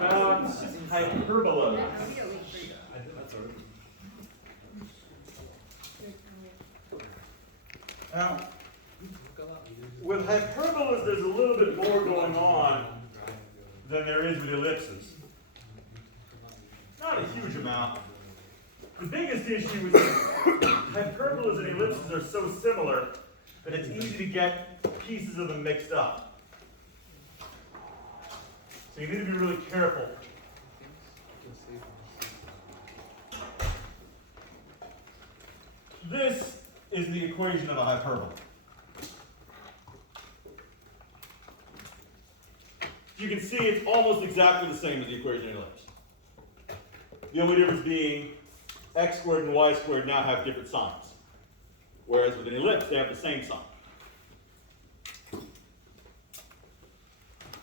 about hyperbolas. Now, with hyperbolas, there's a little bit more going on than there is with ellipses. Not a huge amount. The biggest issue is that hyperbolas and ellipses are so similar that it's easy to get pieces of them mixed up. So you need to be really careful. This is the equation of a hyperbola. You can see it's almost exactly the same as the equation of an ellipse. The only difference being x squared and y squared now have different signs. Whereas with an ellipse, they have the same sign.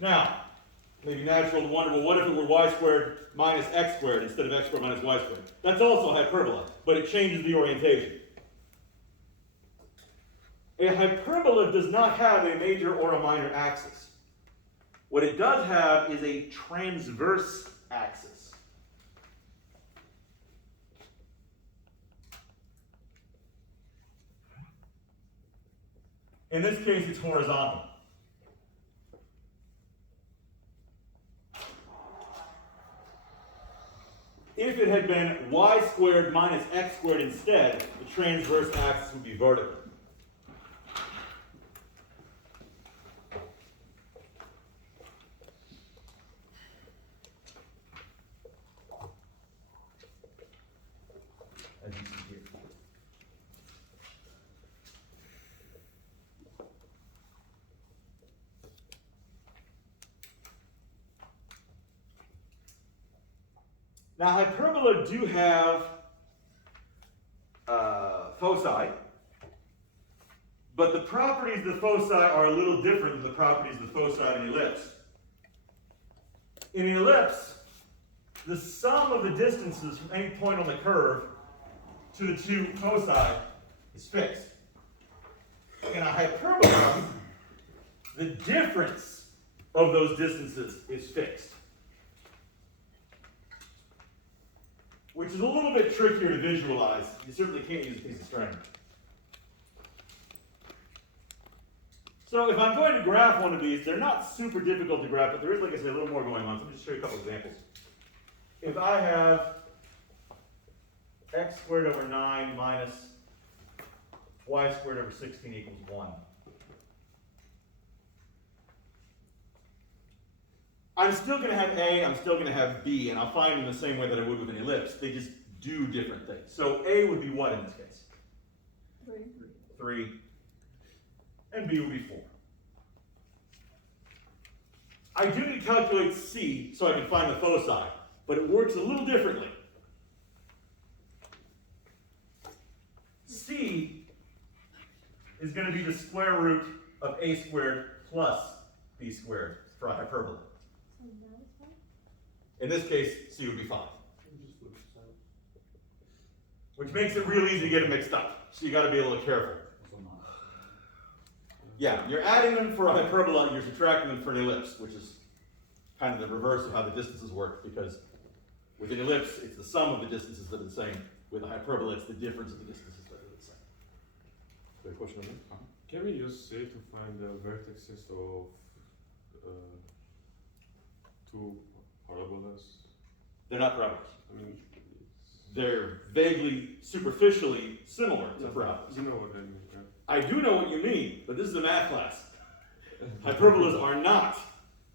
Now, maybe natural to wonder, well, what if it were y squared minus x squared instead of x squared minus y squared? That's also a hyperbola, but it changes the orientation. A hyperbola does not have a major or a minor axis. What it does have is a transverse axis. In this case, it's horizontal. If it had been y squared minus x squared instead, the transverse axis would be vertical. As you see here. Now, hyperbola do have foci, but the properties of the foci are a little different than the properties of the foci in an ellipse. In an ellipse, the sum of the distances from any point on the curve to the two foci is fixed. In a hyperbola, the difference of those distances is fixed, which is a little bit trickier to visualize. You certainly can't use a piece of string. So if I'm going to graph one of these, they're not super difficult to graph, but there is, like I said, a little more going on. So let me just show you a couple examples. If I have x squared over 9 minus y squared over 16 equals 1. I'm still going to have A, I'm still going to have B, and I'll find them the same way that I would with an ellipse. They just do different things. So A would be what in this case? 3. And B would be 4. I do need to calculate C so I can find the foci, but it works a little differently. C is going to be the square root of A squared plus B squared for a hyperbola. In this case, C would be 5. Which makes it real easy to get it mixed up. So you got to be a little careful. Yeah, you're adding them for a hyperbola and you're subtracting them for an ellipse, which is kind of the reverse of how the distances work, because with an ellipse, it's the sum of the distances that are the same. With a hyperbola, it's the difference of the distances that are the same. Good question, Can we use C to find the vertices of two parabolas? They're not parabolas. I mean, They're vaguely, superficially similar to parabolas. you know what I mean, right? I do know what you mean, but this is a math class. Hyperbolas are not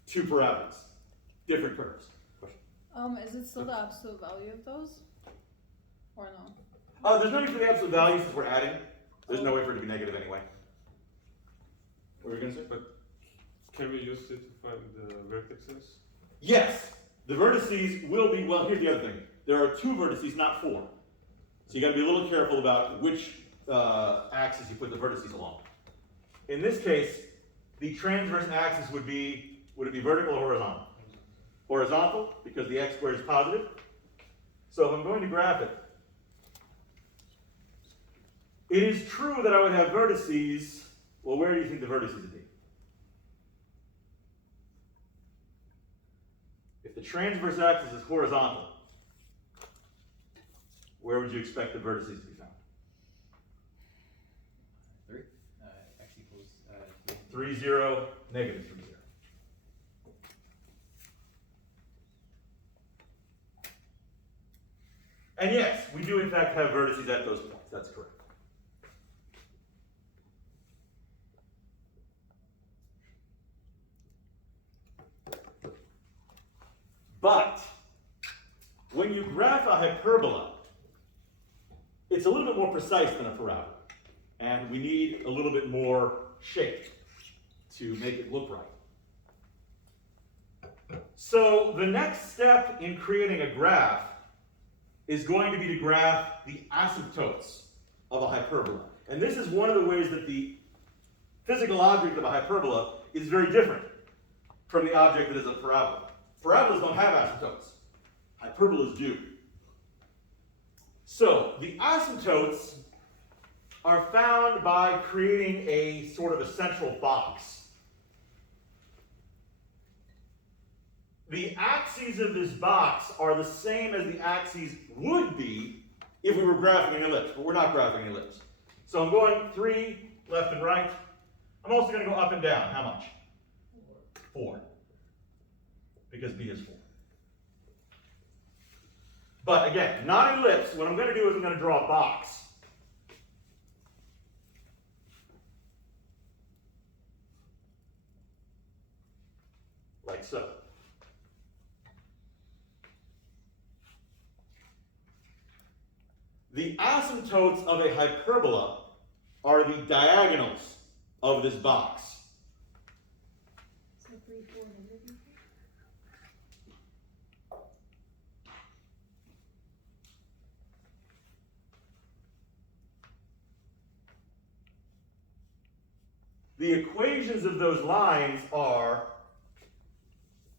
two parabolas. Different curves. Question? Is it still the absolute value of those? Or no? There's no need for the absolute value since we're adding. There's no way for it to be negative anyway. What were you going to say? But can we use it to find the vertices? Yes. The vertices will be, well, here's the other thing. There are 2 vertices, not 4. So you got to be a little careful about which axis you put the vertices along. In this case, the transverse axis would it be vertical or horizontal? Horizontal, because the x squared is positive. So if I'm going to graph it, it is true that I would have vertices. Well, where do you think the vertices would be? If the transverse axis is horizontal, where would you expect the vertices to be found? 3. X equals 3, 0, negative 3, 0. And yes, we do in fact have vertices at those points. That's correct. But when you graph a hyperbola, it's a little bit more precise than a parabola. And we need a little bit more shape to make it look right. So the next step in creating a graph is going to be to graph the asymptotes of a hyperbola. And this is one of the ways that the physical object of a hyperbola is very different from the object that is a parabola. Parabolas don't have asymptotes. Hyperbolas do. So the asymptotes are found by creating a sort of a central box. The axes of this box are the same as the axes would be if we were graphing an ellipse, but we're not graphing an ellipse. So I'm going 3 left and right. I'm also going to go up and down. How much? 4. Because B is 4. But again, not an ellipse. What I'm going to do is I'm going to draw a box. Like so. The asymptotes of a hyperbola are the diagonals of this box. So 3, 4, negative. The equations of those lines are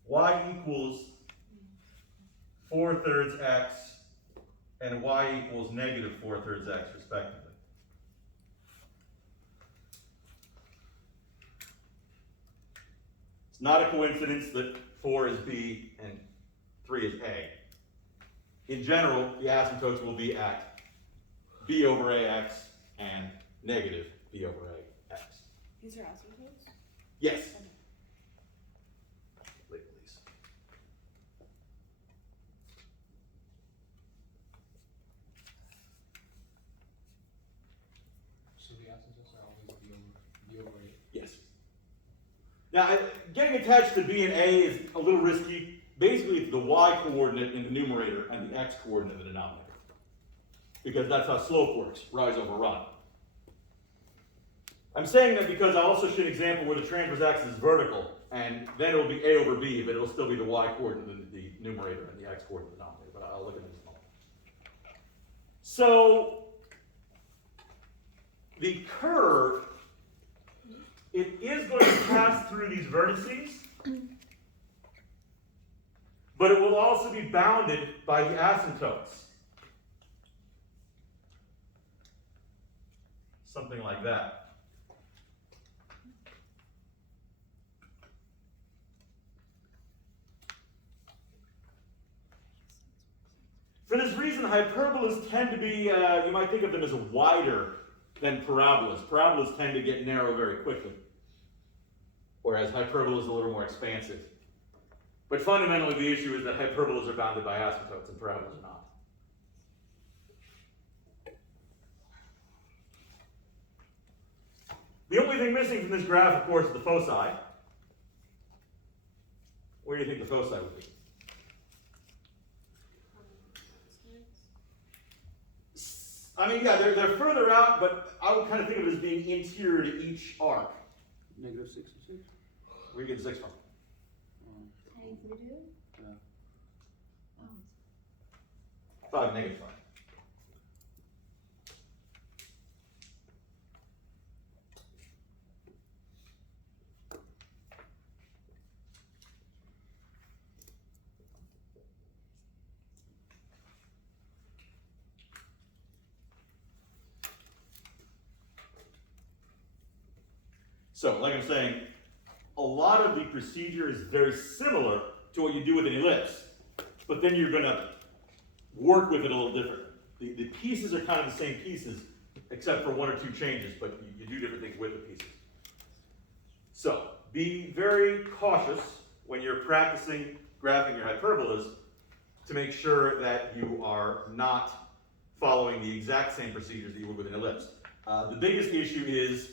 y equals 4/3 x and y equals negative 4/3 x respectively. It's not a coincidence that 4 is B and 3 is A. In general, the asymptotes will be at B over AX and negative B over AX. These are asymptotes? Yes. Wait, please. So the asymptotes are always B over A. Yes. Now, getting attached to B and A is a little risky. Basically, it's the y coordinate in the numerator and the x coordinate in the denominator. Because that's how slope works, rise over run. I'm saying that because I also show an example where the transverse axis is vertical, and then it will be A over B, but it will still be the y coordinate in the numerator and the x coordinate in the denominator. But I'll look at it in a moment. So, the curve, it is going to pass through these vertices, but it will also be bounded by the asymptotes. Something like that. For this reason, hyperbolas tend to be, you might think of them as wider than parabolas. Parabolas tend to get narrow very quickly, whereas hyperbola is a little more expansive. But fundamentally, the issue is that hyperbolas are bounded by asymptotes and parabolas are not. The only thing missing from this graph, of course, is the foci. Where do you think the foci would be? I mean, yeah, they're further out, but I would kind of think of it as being interior to each arc. Negative 6 and 6? Where do you get 6 from? Adding 3 to it? Yeah. Oh. 5, negative 5. So, like I'm saying, a lot of the procedure is very similar to what you do with an ellipse, but then you're gonna work with it a little different. The pieces are kind of the same pieces, except for one or two changes, but you do different things with the pieces. So, be very cautious when you're practicing graphing your hyperbolas to make sure that you are not following the exact same procedures that you would with an ellipse. The biggest issue is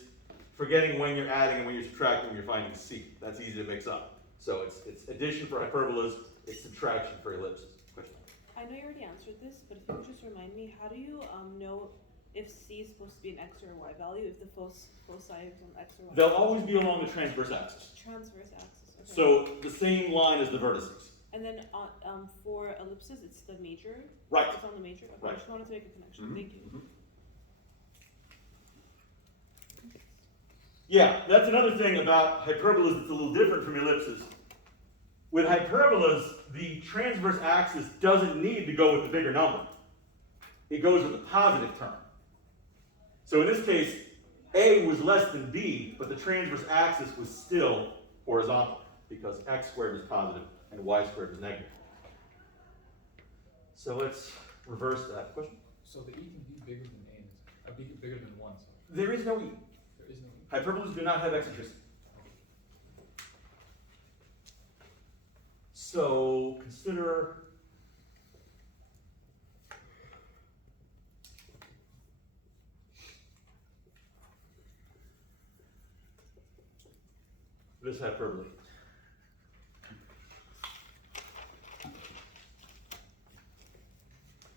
forgetting when you're adding and when you're subtracting when you're finding C. That's easy to mix up. So it's addition for hyperbolas, it's subtraction for ellipses. Question? I know you already answered this, but if you could just remind me, how do you know if C is supposed to be an X or a Y value, if the foci is on X or Y? They'll always be along the transverse axis. Transverse axis, okay. So the same line as the vertices. And then for ellipses, it's the major? Right. It's on the major? Okay, Right. I just wanted to make a connection. Mhm, Thank you. mhm. Yeah, that's another thing about hyperbolas that's a little different from ellipses. With hyperbolas, the transverse axis doesn't need to go with the bigger number. It goes with the positive term. So in this case, A was less than B, but the transverse axis was still horizontal because x squared is positive and y squared is negative. So let's reverse that question. So the E can be bigger than A, be bigger than 1, so There is no E. there is no E. Hyperbolas do not have eccentricity. So consider this hyperbole.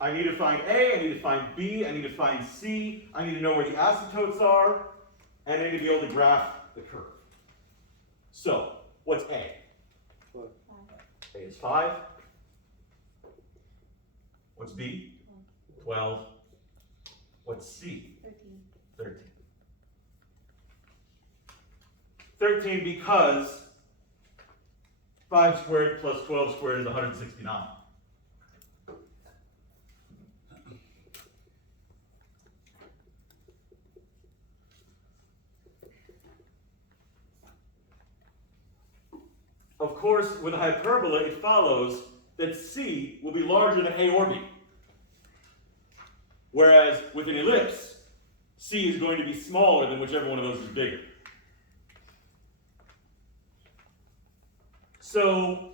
I need to find A, I need to find B, I need to find C, I need to know where the asymptotes are, and I need to be able to graph the curve. So, what's A? What? A is 5. What's B? 12. What's C? 13. 13 because 5 squared plus 12 squared is 169. Of course, with a hyperbola, it follows that C will be larger than A or B. Whereas with an ellipse, C is going to be smaller than whichever one of those is bigger. So,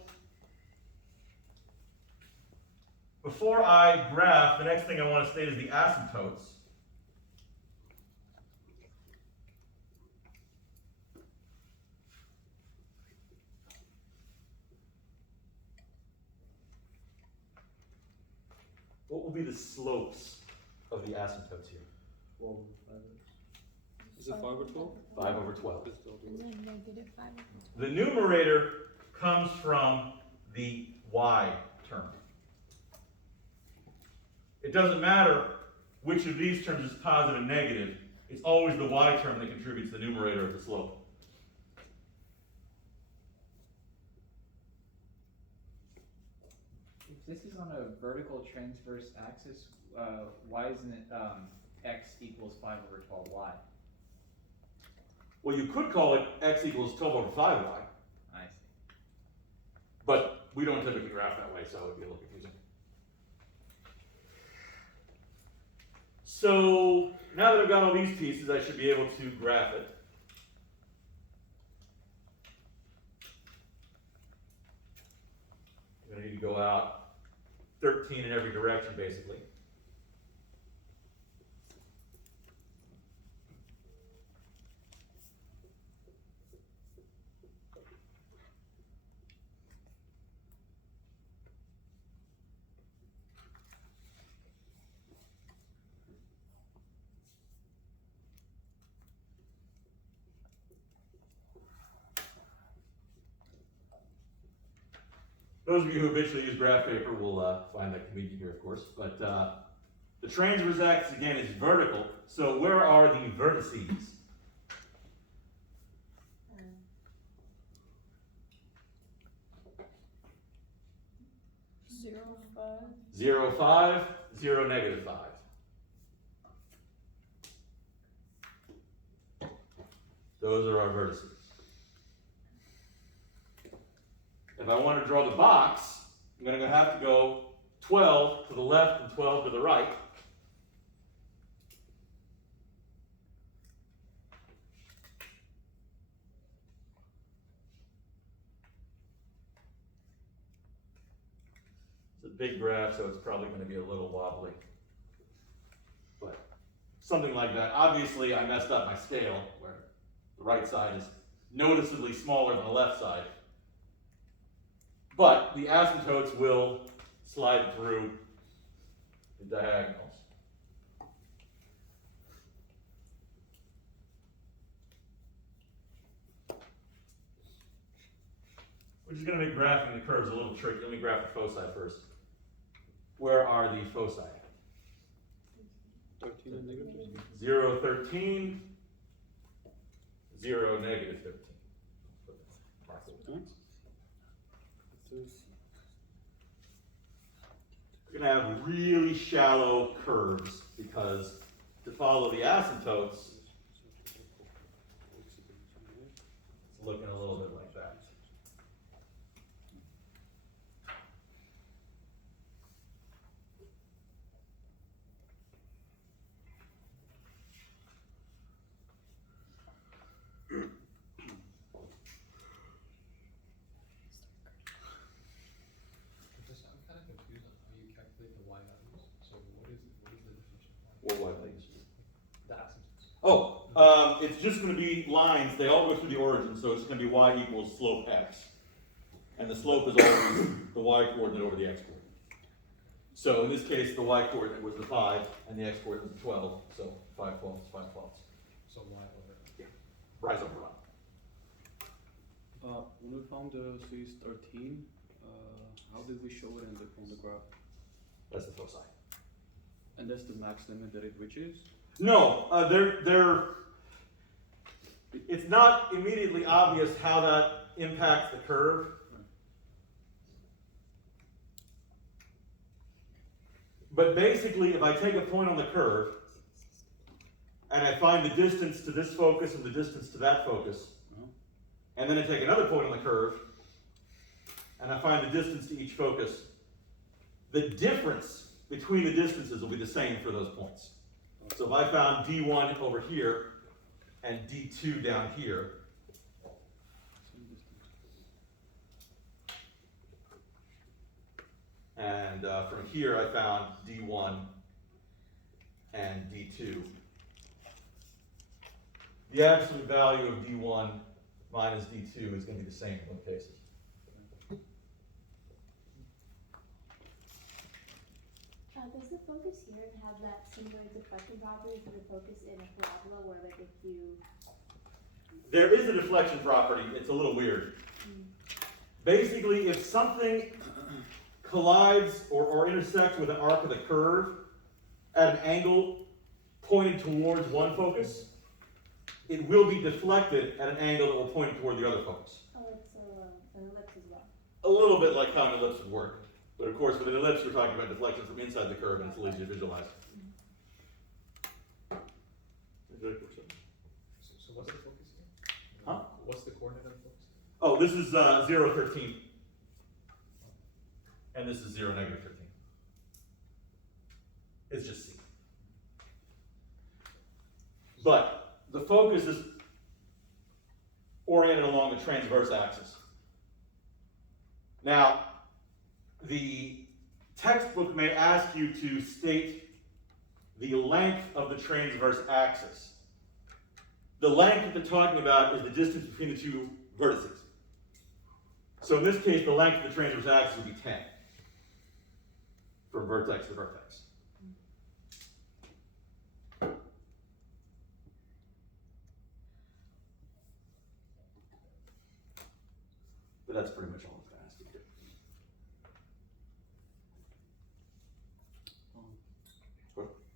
before I graph, the next thing I want to state is the asymptotes. What will be the slopes of the asymptotes here? 12 and 5x. Is it 5 or 12? 5 over 12. It's still And doing then negative 5. The numerator comes from the y term. It doesn't matter which of these terms is positive and negative. It's always the y term that contributes the numerator of the slope. If this is on a vertical transverse axis, why isn't it x equals 5 over 12y? Well, you could call it x equals 12 over 5y, I see. but we don't typically graph that way, so it would be a little confusing. So now that I've got all these pieces, I should be able to graph it. I'm going to need to go out 13 in every direction, basically. Those of you who habitually use graph paper will find that convenient here, of course. But the transverse axis, again, is vertical. So where are the vertices? 0, 5. 0, 5, 0, negative 5. Those are our vertices. if I want to draw the box, I'm going to have to go 12 to the left and 12 to the right. It's a big graph, so it's probably going to be a little wobbly. But something like that. Obviously, I messed up my scale, where the right side is noticeably smaller than the left side. But the asymptotes will slide through the diagonals. We're just going to make graphing the curves a little tricky. Let me graph the foci first. Where are the foci? 13 and negative 0, 13, 0, negative 13. We're going to have really shallow curves because to follow the asymptotes, it's looking a little bit like that. I'm kind of confused on how you calculate the y values. So what is the definition of y? What values? The asymptotes. Oh, it's just going to be lines. They all go through the origin, so it's going to be y equals slope x. And the slope is always the y coordinate over the x coordinate. So in this case, the y coordinate was the 5, and the x coordinate was the 12. So 5 twelfths, 5 twelfths. So y over. Yeah, rise over run. When we found the series 13, how did we show it on the graph? That's the foci. And that's the max limit that it reaches? No, it's not immediately obvious how that impacts the curve. But basically, if I take a point on the curve, and I find the distance to this focus and the distance to that focus, and then I take another point on the curve, and I find the distance to each focus, the difference between the distances will be the same for those points. So if I found D1 over here and D2 down here, and from here I found D1 and D2, the absolute value of D1 minus D2 is going to be the same in both cases. Does the focus here have that similar deflection property to the focus in a parabola where like if you... There is a deflection property, it's a little weird. Basically, if something collides or intersects with an arc of the curve at an angle pointed towards one focus, it will be deflected at an angle that will point toward the other focus. Oh, it's an ellipse as well. A little bit like how an ellipse would work. But of course, with an ellipse, we're talking about deflection from inside the curve, and it's easy to visualize. So what's the focus here? Huh? What's the coordinate of the focus? Oh, this is 0, 13. And this is 0, negative 13. It's just C. But the focus is oriented along the transverse axis. Now, the textbook may ask you to state the length of the transverse axis. The length that they're talking about is the distance between the two vertices. So in this case, the length of the transverse axis would be 10 from vertex to vertex. But that's pretty much all it's going to ask you to do.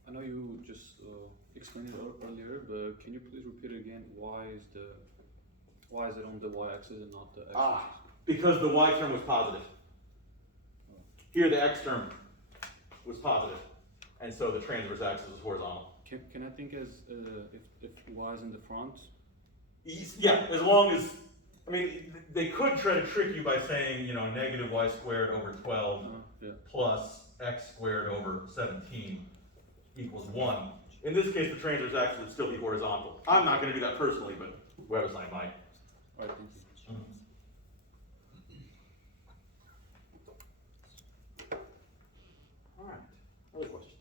I know you just explained it earlier, but can you please repeat it again? Why is it on the y-axis and not the x-axis? Because the y term was positive. Here the x term was positive, and so the transverse axis is horizontal. Can I think as if y is in the front? Yeah, as long as I mean, they could try to trick you by saying, you know, negative y squared over 12 Yeah. plus x squared over 17 equals 1. In this case, the transverse axis would still be horizontal. I'm not going to do that personally, but whoever's I might. Alright, thank you. All right. Other questions?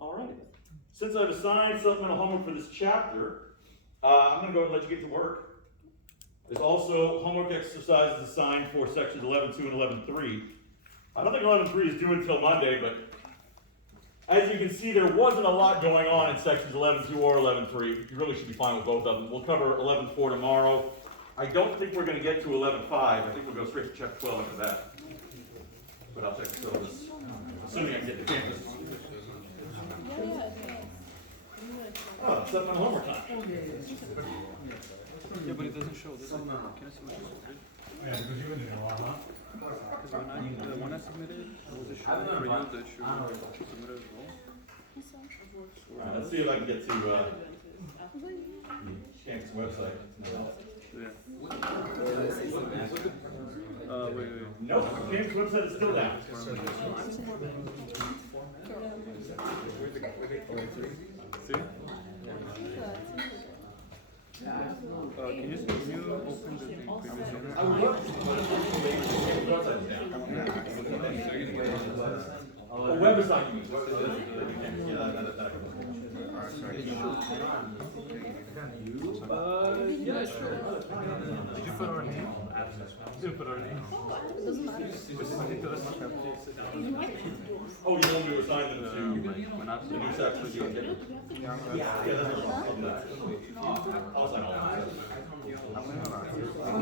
All right. Since I've assigned supplemental homework for this chapter, I'm going to go and let you get to work. There's also homework exercises assigned for sections 11.2 and 11.3. I don't think 11.3 is due until Monday, but as you can see, there wasn't a lot going on in sections 11.2 or 11.3. You really should be fine with both of them. We'll cover 11.4 tomorrow. I don't think we're going to get to 11.5. I think we'll go straight to chapter 12 after that. But I'll check the syllabus, assuming I can get to campus. Oh, supplemental homework time. Yeah, but it doesn't show. Does it? Can I see my script? Yeah, because you were doing a lot, huh? Because when I submitted, was it showing for you that you submitted as well? All right, let's see if I can get to campus website. Yeah. Wait. Nope, campus website is still down. See? Can you open the thing previous unit? I would love to, but unfortunately, the campus website is down. The web is not used. Yeah, that Yeah, sure. Did you put our name? Didn't put our name. It doesn't matter. Oh, you want me to assign them to When I the new section? Yeah, that's what I'll do that. I'll assign all of them. Oh.